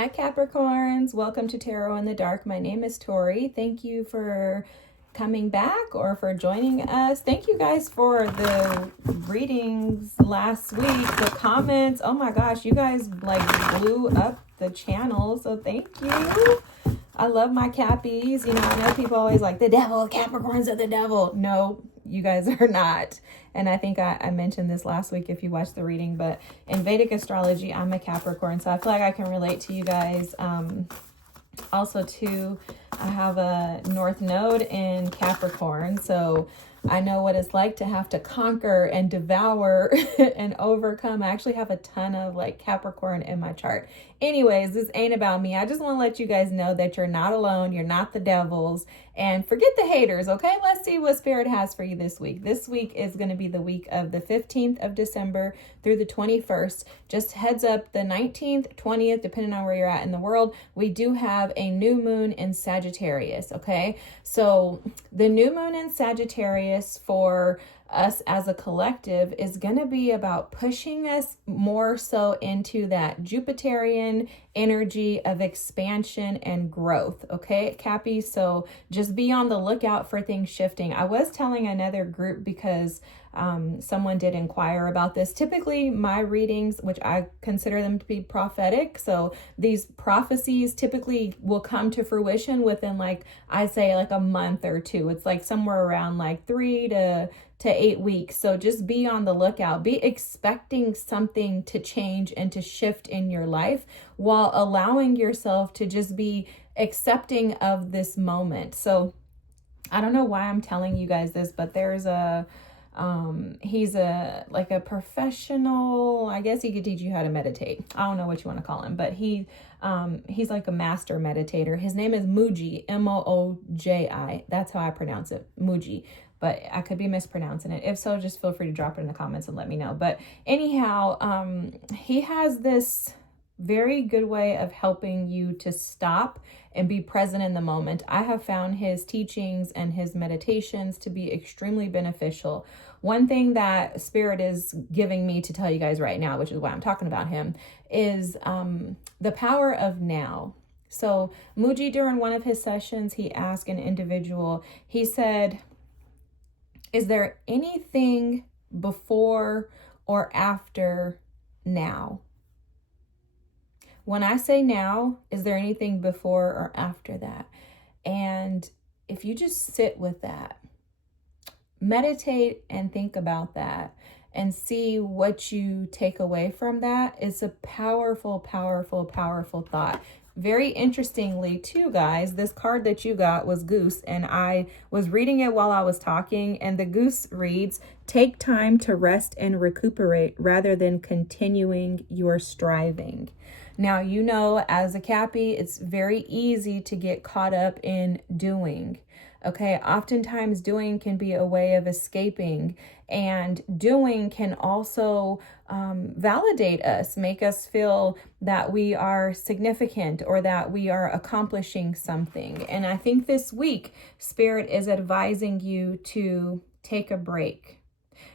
Hi Capricorns, welcome to Tarot in the Dark. My name is Tori. Thank you for coming back or for joining us. Thank you guys for the readings last week, the comments. Oh my gosh, you guys like blew up the channel, so thank you. I love my Cappies. You know, I know people always like the devil, Capricorns are the devil. No, you guys are not. And I think I mentioned this last week if you watched the reading, but in Vedic astrology, I'm a Capricorn. So I feel like I can relate to you guys. Also too, I have a North Node in Capricorn. So I know what it's like to have to conquer and devour and overcome. I actually have a ton of like Capricorn in my chart. Anyways, this ain't about me. I just want to let you guys know that you're not alone. You're not the devils. And forget the haters, okay? Let's see what Spirit has for you this week. This week is going to be the week of the 15th of December through the 21st. Just heads up, the 19th, 20th, depending on where you're at in the world, we do have a new moon in Sagittarius, okay? So the new moon in Sagittarius for us as a collective is going to be about pushing us more so into that Jupiterian energy of expansion and growth. Okay, Cappy? So just be on the lookout for things shifting. I was telling another group because someone did inquire about this. Typically my readings, which I consider them to be prophetic, so these prophecies typically will come to fruition within like, I say like a month or two. It's like somewhere around like 3 to 8 weeks. So just be on the lookout. Be expecting something to change and to shift in your life while allowing yourself to just be accepting of this moment. So I don't know why I'm telling you guys this, but there's he's a professional, I guess he could teach you how to meditate. I don't know what you want to call him, but he's like a master meditator. His name is Mooji, Mooji. That's how I pronounce it, Mooji. But I could be mispronouncing it. If so, just feel free to drop it in the comments and let me know. But anyhow, he has this very good way of helping you to stop and be present in the moment. I have found his teachings and his meditations to be extremely beneficial. One thing that Spirit is giving me to tell you guys right now, which is why I'm talking about him, is the power of now. So Mooji, during one of his sessions, he asked an individual, he said, is there anything before or after now? When I say now, is there anything before or after that? And if you just sit with that, meditate and think about that and see what you take away from that, it's a powerful, powerful, powerful thought. Very interestingly too, guys, this card that you got was Goose, and I was reading it while I was talking, and the Goose reads, take time to rest and recuperate rather than continuing your striving. Now, you know, as a Cappy, it's very easy to get caught up in doing. Okay, oftentimes doing can be a way of escaping, and doing can also validate us, make us feel that we are significant or that we are accomplishing something. And I think this week, Spirit is advising you to take a break.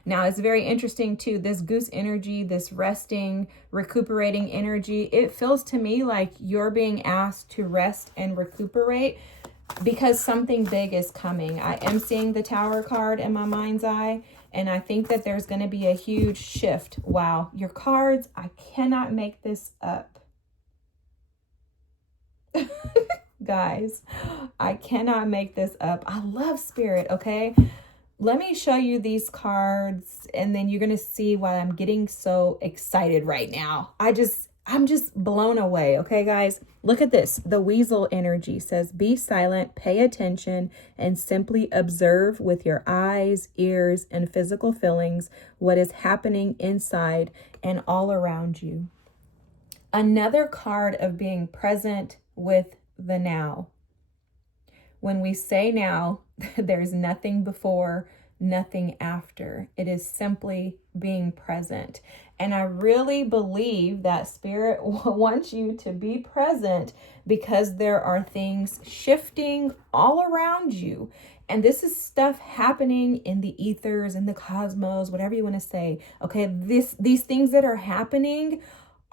Now, it's very interesting too, this Goose energy, this resting, recuperating energy, it feels to me like you're being asked to rest and recuperate because something big is coming. I am seeing the Tower card in my mind's eye, and I think that there's going to be a huge shift. Wow, your cards, I cannot make this up. Guys, I cannot make this up. I love Spirit, okay? Let me show you these cards, and then you're going to see why I'm getting so excited right now. I'm just blown away. Okay, guys, look at this. The Weasel energy says, be silent, pay attention, and simply observe with your eyes, ears, and physical feelings what is happening inside and all around you. Another card of being present with the now. When we say now, there's nothing before, nothing after. It is simply being present. And I really believe that Spirit wants you to be present because there are things shifting all around you. And this is stuff happening in the ethers, in the cosmos, whatever you want to say. Okay, these things that are happening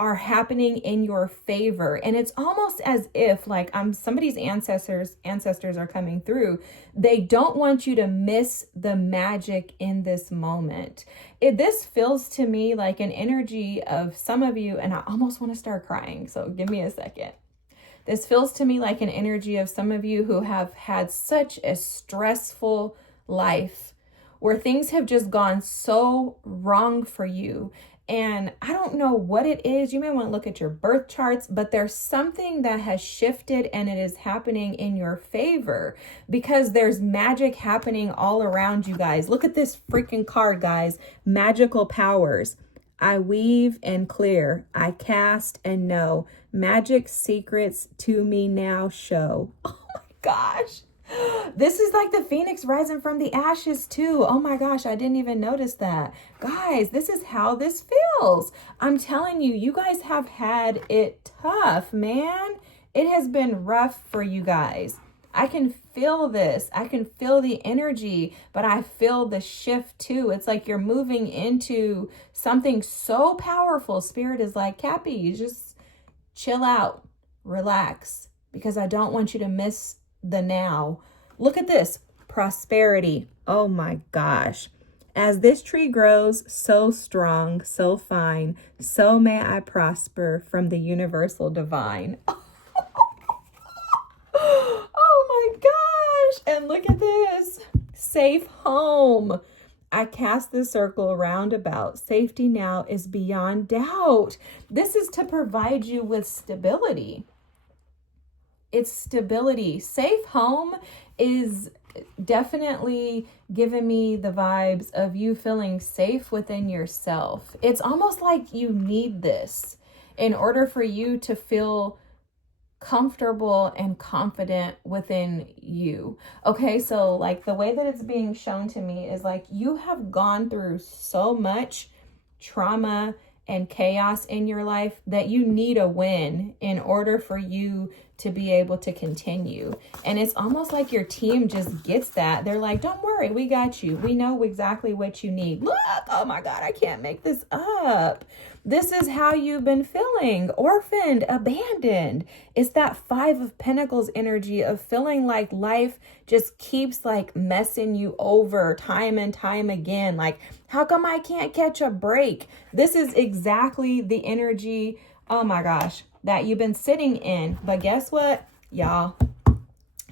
are happening in your favor. And it's almost as if like somebody's ancestors are coming through. They don't want you to miss the magic in this moment. This feels to me like an energy of some of you, and I almost want to start crying. So give me a second. This feels to me like an energy of some of you who have had such a stressful life where things have just gone so wrong for you. And I don't know what it is. You may want to look at your birth charts, but there's something that has shifted and it is happening in your favor because there's magic happening all around you guys. Look at this freaking card, guys. Magical powers. I weave and clear. I cast and know. Magic secrets to me now show. Oh my gosh. This is like the phoenix rising from the ashes too. Oh my gosh, I didn't even notice that. Guys, this is how this feels. I'm telling you, you guys have had it tough, man. It has been rough for you guys. I can feel this. I can feel the energy, but I feel the shift too. It's like you're moving into something so powerful. Spirit is like, Cappy, you just chill out, relax, because I don't want you to miss the now. Look at this prosperity. Oh my gosh. As this tree grows so strong, so fine, so may I prosper from the universal divine. Oh my gosh. And look at this. Safe home. I cast the circle round about. Safety now is beyond doubt. This is to provide you with stability. It's stability. Safe home is definitely giving me the vibes of you feeling safe within yourself. It's almost like you need this in order for you to feel comfortable and confident within you. Okay, so like the way that it's being shown to me is like you have gone through so much trauma and chaos in your life that you need a win in order for you to be able to continue. And it's almost like your team just gets that. They're like, don't worry, we got you. We know exactly what you need. Look, oh my God, I can't make this up. This is how you've been feeling, orphaned, abandoned. It's that 5 of Pentacles energy of feeling like life just keeps like messing you over time and time again. Like, how come I can't catch a break? This is exactly the energy, oh my gosh, that you've been sitting in. But guess what, y'all?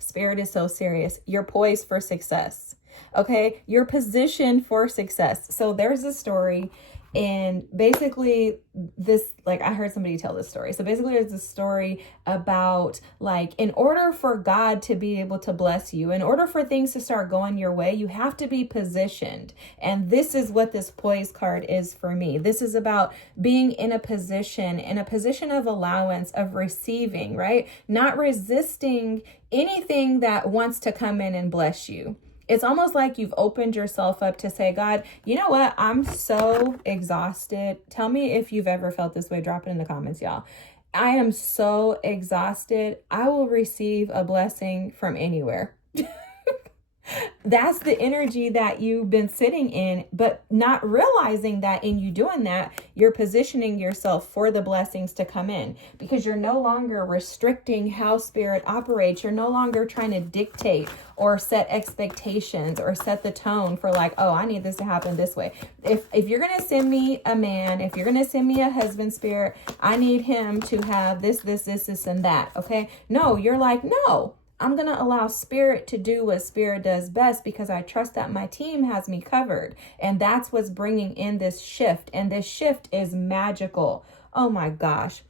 Spirit is so serious. You're poised for success. Okay, you're positioned for success. So there's a story. And basically this, like I heard somebody tell this story. So basically there's a story about like, in order for God to be able to bless you, in order for things to start going your way, you have to be positioned. And this is what this poise card is for me. This is about being in a position of allowance, of receiving, right? Not resisting anything that wants to come in and bless you. It's almost like you've opened yourself up to say, God, you know what? I'm so exhausted. Tell me if you've ever felt this way. Drop it in the comments, y'all. I am so exhausted. I will receive a blessing from anywhere. That's the energy that you've been sitting in, but not realizing that in you doing that, you're positioning yourself for the blessings to come in because you're no longer restricting how spirit operates. You're no longer trying to dictate or set expectations or set the tone for like, oh, I need this to happen this way. If you're going to send me a man, if you're going to send me a husband spirit, I need him to have this, and that. Okay. No, you're like, no. I'm going to allow spirit to do what spirit does best because I trust that my team has me covered. And that's what's bringing in this shift. And this shift is magical. Oh my gosh.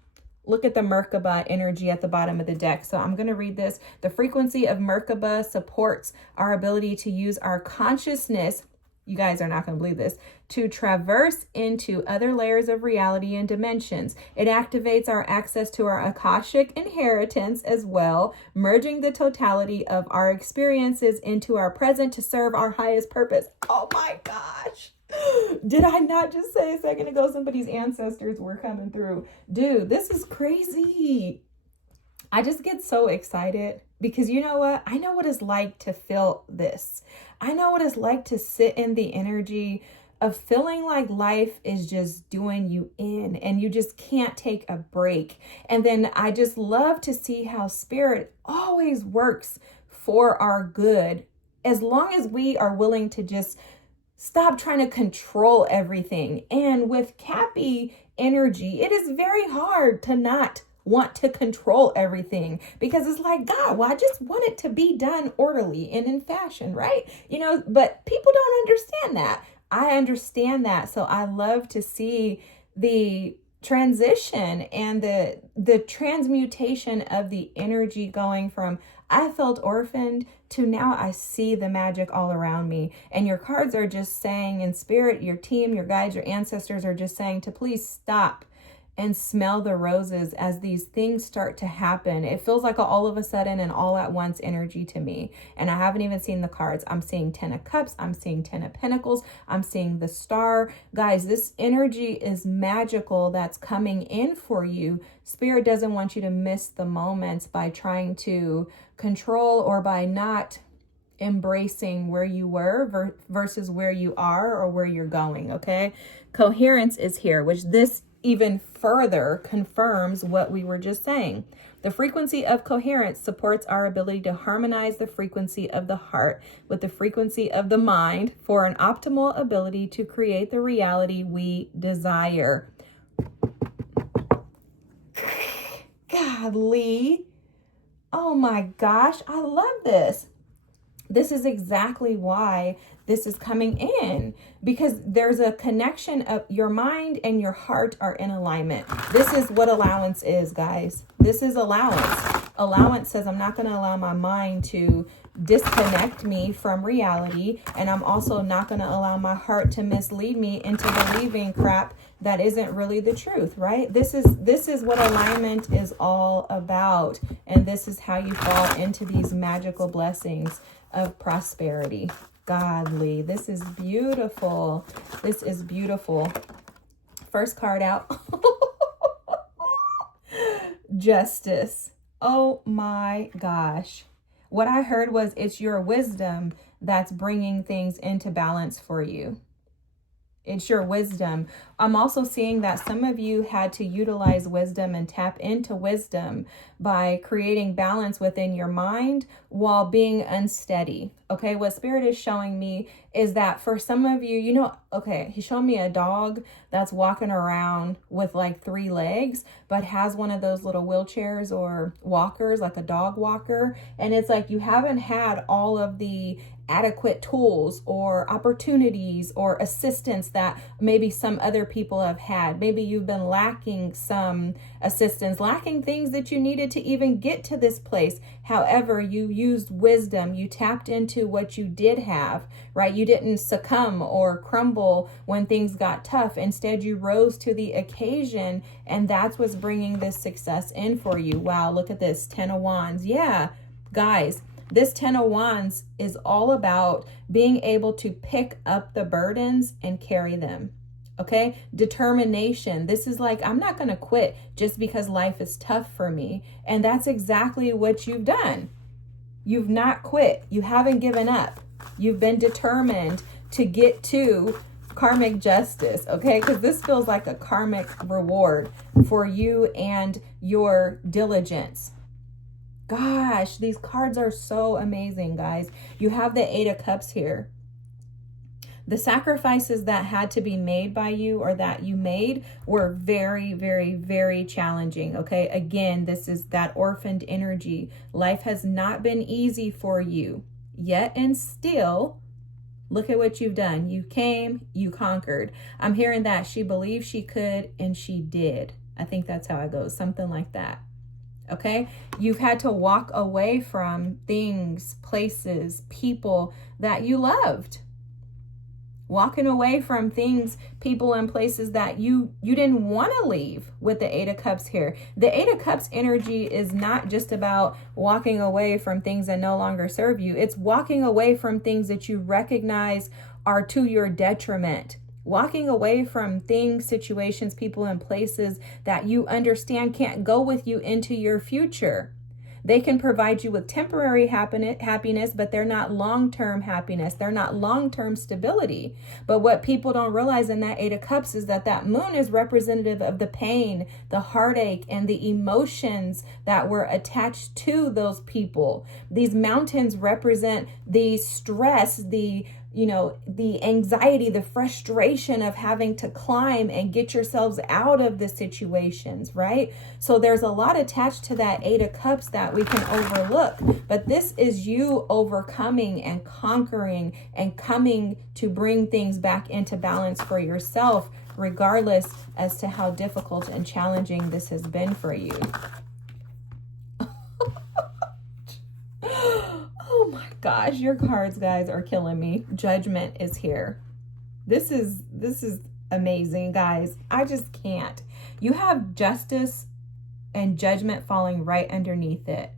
Look at the Merkaba energy at the bottom of the deck. So I'm going to read this. The frequency of Merkaba supports our ability to use our consciousness. You guys are not going to believe this, to traverse into other layers of reality and dimensions. It activates our access to our Akashic inheritance as well, merging the totality of our experiences into our present to serve our highest purpose. Oh my gosh. Did I not just say a second ago somebody's ancestors were coming through? Dude, this is crazy. I just get so excited because you know what? I know what it's like to feel this. I know what it's like to sit in the energy of feeling like life is just doing you in and you just can't take a break. And then I just love to see how Spirit always works for our good, as long as we are willing to just stop trying to control everything. And with Cappy energy, it is very hard to not want to control everything, because it's like, God, well, I just want it to be done orderly and in fashion, right? But people don't understand that. I understand that. So I love to see the transition and the transmutation of the energy going from I felt orphaned to now I see the magic all around me. And your cards are just saying, in Spirit, your team, your guides, your ancestors are just saying to please stop and smell the roses as these things start to happen. It feels like all of a sudden and all at once energy to me. And I haven't even seen the cards. I'm seeing 10 of Cups. I'm seeing 10 of Pentacles. I'm seeing the Star. Guys, this energy is magical that's coming in for you. Spirit doesn't want you to miss the moments by trying to control or by not embracing where you were versus where you are or where you're going, okay? Coherence is here, which this even further confirms what we were just saying. The frequency of coherence supports our ability to harmonize the frequency of the heart with the frequency of the mind for an optimal ability to create the reality we desire. Godly. Oh my gosh, I love this. This is exactly why this is coming in, because there's a connection of your mind and your heart are in alignment. This is what allowance is, guys. This is allowance. Allowance says I'm not going to allow my mind to disconnect me from reality, and I'm also not going to allow my heart to mislead me into believing crap that isn't really the truth, right? This is what alignment is all about, and this is how you fall into these magical blessings of prosperity. Godly. This is beautiful. This is beautiful. First card out. Justice. Oh my gosh. What I heard was it's your wisdom that's bringing things into balance for you. It's your wisdom. I'm also seeing that some of you had to utilize wisdom and tap into wisdom by creating balance within your mind while being unsteady. Okay, what Spirit is showing me is that for some of you, okay, he's showing me a dog that's walking around with like 3 legs, but has one of those little wheelchairs or walkers, like a dog walker. And it's like you haven't had all of the adequate tools or opportunities or assistance that maybe some other people have had. Maybe you've been lacking some assistance, lacking things that you needed to even get to this place. However, you used wisdom. You tapped into what you did have, right? You didn't succumb or crumble when things got tough. Instead, you rose to the occasion, and that's what's bringing this success in for you. Wow, look at this, 10 of Wands. Yeah, guys, this 10 of Wands is all about being able to pick up the burdens and carry them. Okay, determination. This is like, I'm not going to quit just because life is tough for me. And that's exactly what you've done. You've not quit. You haven't given up. You've been determined to get to karmic justice, okay? Because this feels like a karmic reward for you and your diligence. Gosh, these cards are so amazing, guys. You have the 8 of Cups here. The sacrifices that had to be made by you or that you made were very, very, very challenging, okay? Again, this is that orphaned energy. Life has not been easy for you yet, and still, look at what you've done. You came, you conquered. I'm hearing that she believed she could, and she did. I think that's how it goes, something like that. Okay, you've had to walk away from things, places, people that you loved. Walking away from things, people, and places that you didn't want to leave with the 8 of Cups here. The 8 of Cups energy is not just about walking away from things that no longer serve you. It's walking away from things that you recognize are to your detriment. Walking away from things, situations, people, and places that you understand can't go with you into your future. They can provide you with temporary happiness, but they're not long-term happiness. They're not long-term stability. But what people don't realize in that Eight of Cups is that moon is representative of the pain, the heartache, and the emotions that were attached to those people. These mountains represent the stress, the anxiety, the frustration of having to climb and get yourselves out of the situations, right? So there's a lot attached to that Eight of Cups that we can overlook. But this is you overcoming and conquering and coming to bring things back into balance for yourself, regardless as to how difficult and challenging this has been for you. Oh my gosh, your cards, guys, are killing me. Judgment is here. This is amazing, guys. I just can't. You have justice and judgment falling right underneath it.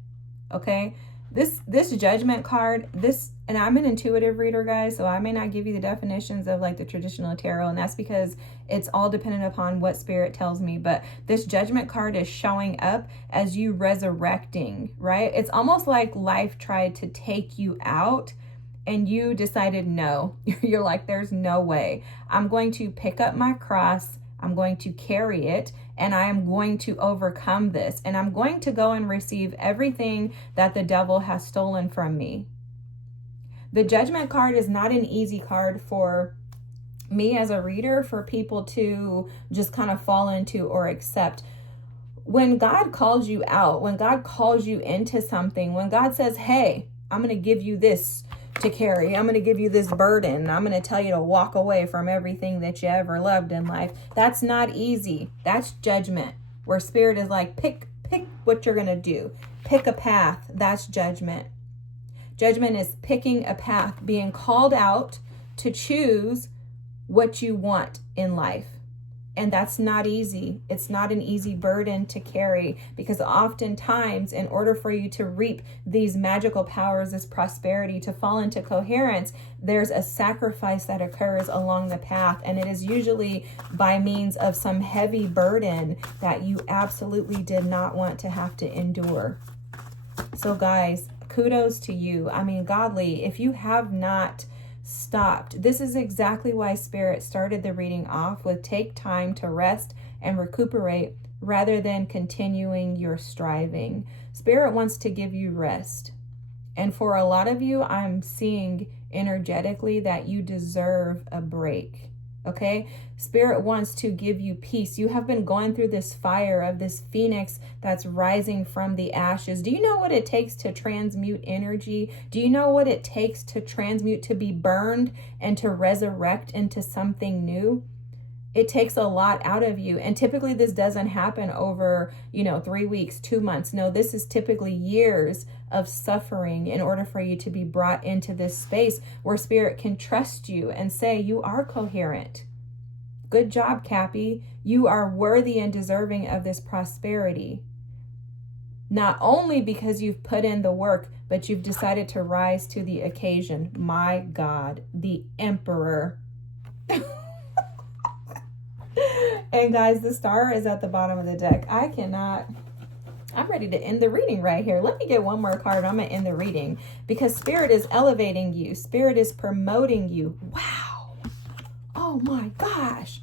Okay? This judgment card, and I'm an intuitive reader, guys, so I may not give you the definitions of like the traditional tarot, and that's because it's all dependent upon what spirit tells me. But this judgment card is showing up as you resurrecting, right? It's almost like life tried to take you out and you decided no. You're like, there's no way. I'm going to pick up my cross, I'm going to carry it, and I am going to overcome this. And I'm going to go and receive everything that the devil has stolen from me. The judgment card is not an easy card for me as a reader, for people to just kind of fall into or accept. When God calls you out, when God calls you into something, when God says, hey, I'm going to give you this to carry, I'm going to give you this burden, I'm going to tell you to walk away from everything that you ever loved in life, that's not easy. That's judgment, where spirit is like, pick what you're going to do. Pick a path. That's judgment. Judgment is picking a path, being called out to choose what you want in life. And that's not easy. It's not an easy burden to carry, because oftentimes, in order for you to reap these magical powers, this prosperity, to fall into coherence, there's a sacrifice that occurs along the path. And it is usually by means of some heavy burden that you absolutely did not want to have to endure. So guys, kudos to you. I mean, godly, if you have not stopped. This is exactly why Spirit started the reading off with take time to rest and recuperate rather than continuing your striving. Spirit wants to give you rest. And for a lot of you, I'm seeing energetically that you deserve a break. Okay? Spirit wants to give you peace. You have been going through this fire of this phoenix that's rising from the ashes. Do you know what it takes to transmute energy? Do you know what it takes to transmute, to be burned and to resurrect into something new? It takes a lot out of you. And typically this doesn't happen over, 3 weeks, 2 months. No, this is typically years of suffering in order for you to be brought into this space where Spirit can trust you and say, you are coherent. Good job, Cappy. You are worthy and deserving of this prosperity. Not only because you've put in the work, but you've decided to rise to the occasion. My God, the Emperor. And guys, the star is at the bottom of the deck. I'm ready to end the reading right here. Let me get one more card. I'm going to end the reading because Spirit is elevating you. Spirit is promoting you. Wow. Oh my gosh.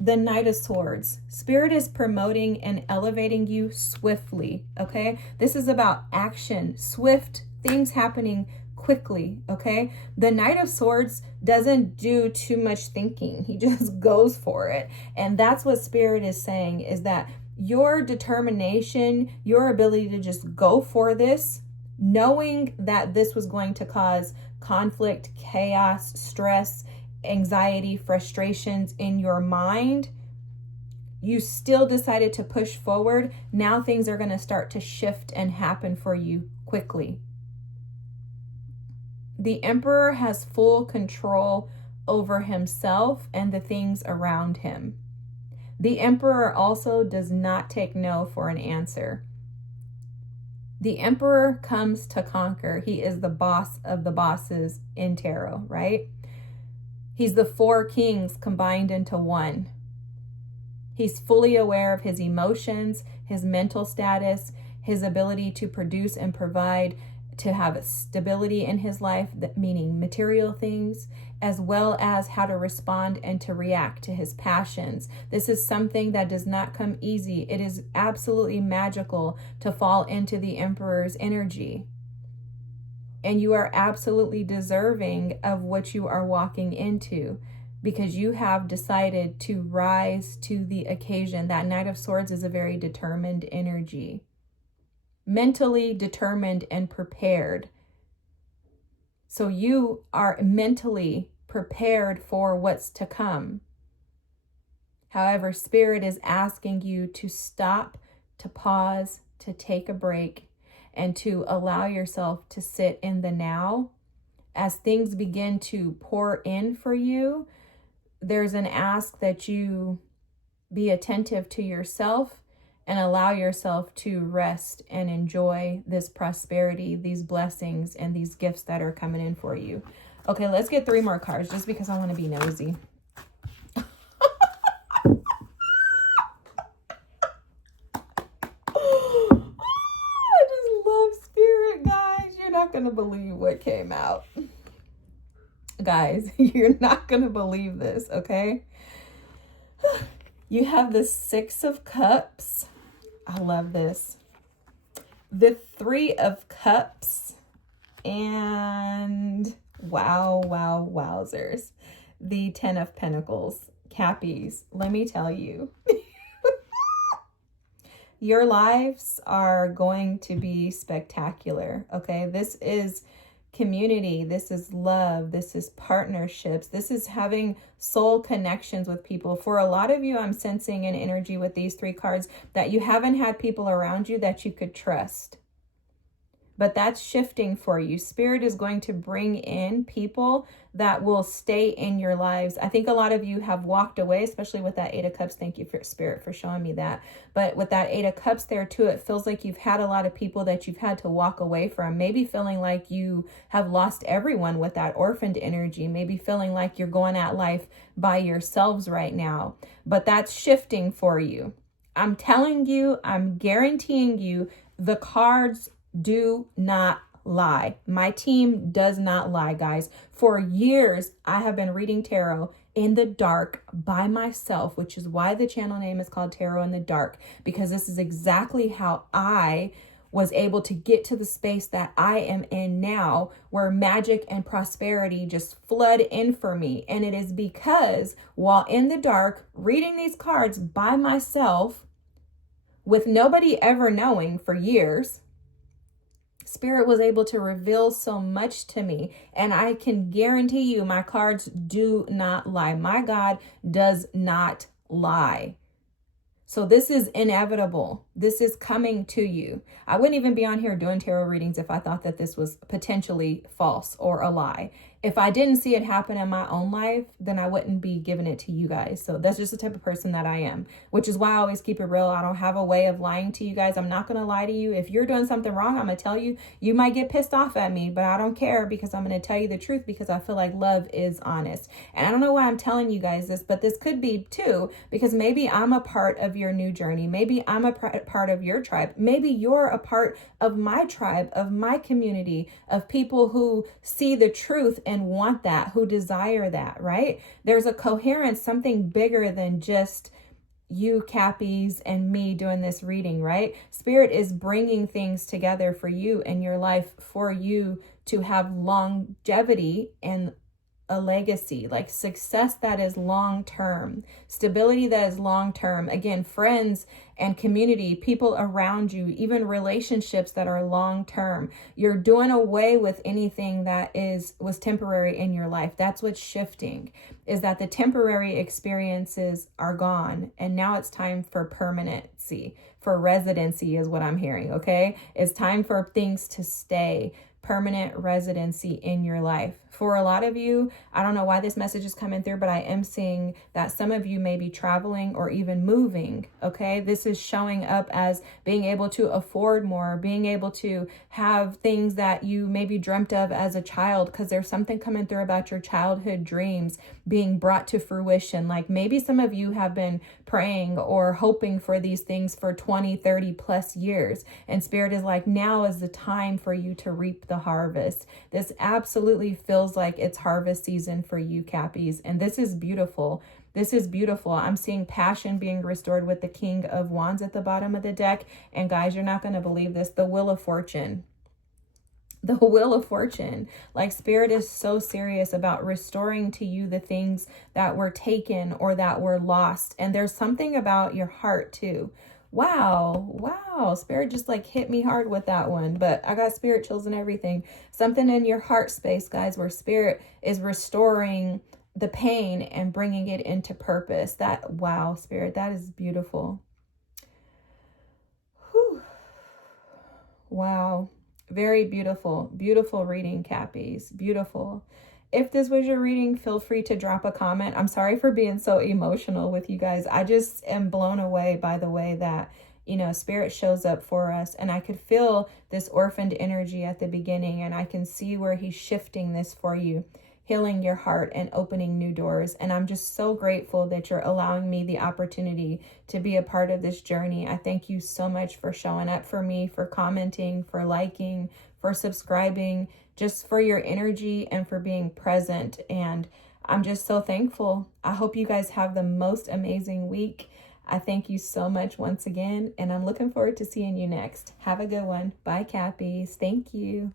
The Knight of Swords. Spirit is promoting and elevating you swiftly. Okay. This is about action, swift things happening quickly. Okay. The Knight of Swords doesn't do too much thinking. He just goes for it. And that's what Spirit is saying, is that your determination, your ability to just go for this, knowing that this was going to cause conflict, chaos, stress, anxiety, frustrations in your mind, you still decided to push forward. Now things are going to start to shift and happen for you quickly. The Emperor has full control over himself and the things around him. The Emperor also does not take no for an answer. The Emperor comes to conquer. He is the boss of the bosses in tarot, right? He's the 4 kings combined into one. He's fully aware of his emotions, his mental status. his ability to produce and provide, to have stability in his life, meaning material things, as well as how to respond and to react to his passions. This is something that does not come easy. It is absolutely magical to fall into the Emperor's energy. And you are absolutely deserving of what you are walking into, because you have decided to rise to the occasion. That Knight of Swords is a very determined energy. Mentally determined and prepared. So you are mentally prepared for what's to come. However, Spirit is asking you to stop, to pause, to take a break, and to allow yourself to sit in the now. As things begin to pour in for you, there's an ask that you be attentive to yourself and allow yourself to rest and enjoy this prosperity, these blessings, and these gifts that are coming in for you. Okay, let's get 3 more cards just because I want to be nosy. I just love Spirit, guys. You're not going to believe what came out. Guys, you're not going to believe this, okay? You have the 6 of Cups. I love this. The 3 of Cups. And wowzers. The 10 of Pentacles. Cappies, let me tell you. Your lives are going to be spectacular, okay? This is community, this is love, this is partnerships, this is having soul connections with people. For a lot of you, I'm sensing an energy with these 3 cards that you haven't had people around you that you could trust. But that's shifting for you. Spirit is going to bring in people that will stay in your lives. I think a lot of you have walked away, especially with that 8 of Cups. Thank you, for Spirit, for showing me that. But with that 8 of Cups there too, it feels like you've had a lot of people that you've had to walk away from. Maybe feeling like you have lost everyone with that orphaned energy. Maybe feeling like you're going at life by yourselves right now. But that's shifting for you. I'm telling you, I'm guaranteeing you, the cards do not lie. My team does not lie, guys. For years, I have been reading tarot in the dark by myself, which is why the channel name is called Tarot in the Dark, because this is exactly how I was able to get to the space that I am in now, where magic and prosperity just flood in for me. And it is because while in the dark, reading these cards by myself, with nobody ever knowing for years, Spirit was able to reveal so much to me. And I can guarantee you, my cards do not lie. My God does not lie. So this is inevitable. This is coming to you. I wouldn't even be on here doing tarot readings if I thought that this was potentially false or a lie. If I didn't see it happen in my own life, then I wouldn't be giving it to you guys. So that's just the type of person that I am, which is why I always keep it real. I don't have a way of lying to you guys. I'm not going to lie to you. If you're doing something wrong, I'm going to tell you. You might get pissed off at me, but I don't care, because I'm going to tell you the truth, because I feel like love is honest. And I don't know why I'm telling you guys this, but this could be too, because maybe I'm a part of your new journey. Maybe I'm a part of your tribe. Maybe you're a part of my tribe, of my community, of people who see the truth and want that, who desire that, right? There's a coherence, something bigger than just you, Cappies, and me doing this reading, right? Spirit is bringing things together for you in your life, for you to have longevity and a legacy, like success that is long-term, stability that is long-term. Again, friends and community, people around you, even relationships that are long-term. You're doing away with anything that was temporary in your life. That's what's shifting, is that the temporary experiences are gone. And now it's time for permanency, for residency is what I'm hearing, okay? It's time for things to stay. permanent residency in your life. For a lot of you, I don't know why this message is coming through, but I am seeing that some of you may be traveling or even moving, okay? This is showing up as being able to afford more, being able to have things that you maybe dreamt of as a child, because there's something coming through about your childhood dreams being brought to fruition. Like maybe some of you have been praying or hoping for these things for 20, 30 plus years. And Spirit is like, now is the time for you to reap the harvest. This absolutely feels like it's harvest season for you, Cappies. And this is beautiful. This is beautiful. I'm seeing passion being restored with the King of Wands at the bottom of the deck. And guys, you're not going to believe this. The Wheel of Fortune. The Wheel of Fortune. Like Spirit is so serious about restoring to you the things that were taken or that were lost. And there's something about your heart too. Wow. Spirit just like hit me hard with that one, but I got spirit chills and everything. Something in your heart space, guys, where Spirit is restoring the pain and bringing it into purpose. Wow, Spirit, that is beautiful. Whew. Wow. Very beautiful, beautiful reading, Cappies. Beautiful. If this was your reading, feel free to drop a comment. I'm sorry for being so emotional with you guys. I just am blown away by the way that, Spirit shows up for us. And I could feel this orphaned energy at the beginning, and I can see where he's shifting this for you, healing your heart and opening new doors. And I'm just so grateful that you're allowing me the opportunity to be a part of this journey. I thank you so much for showing up for me, for commenting, for liking, for subscribing, just for your energy and for being present. And I'm just so thankful. I hope you guys have the most amazing week. I thank you so much once again, and I'm looking forward to seeing you next. Have a good one. Bye, Cappies. Thank you.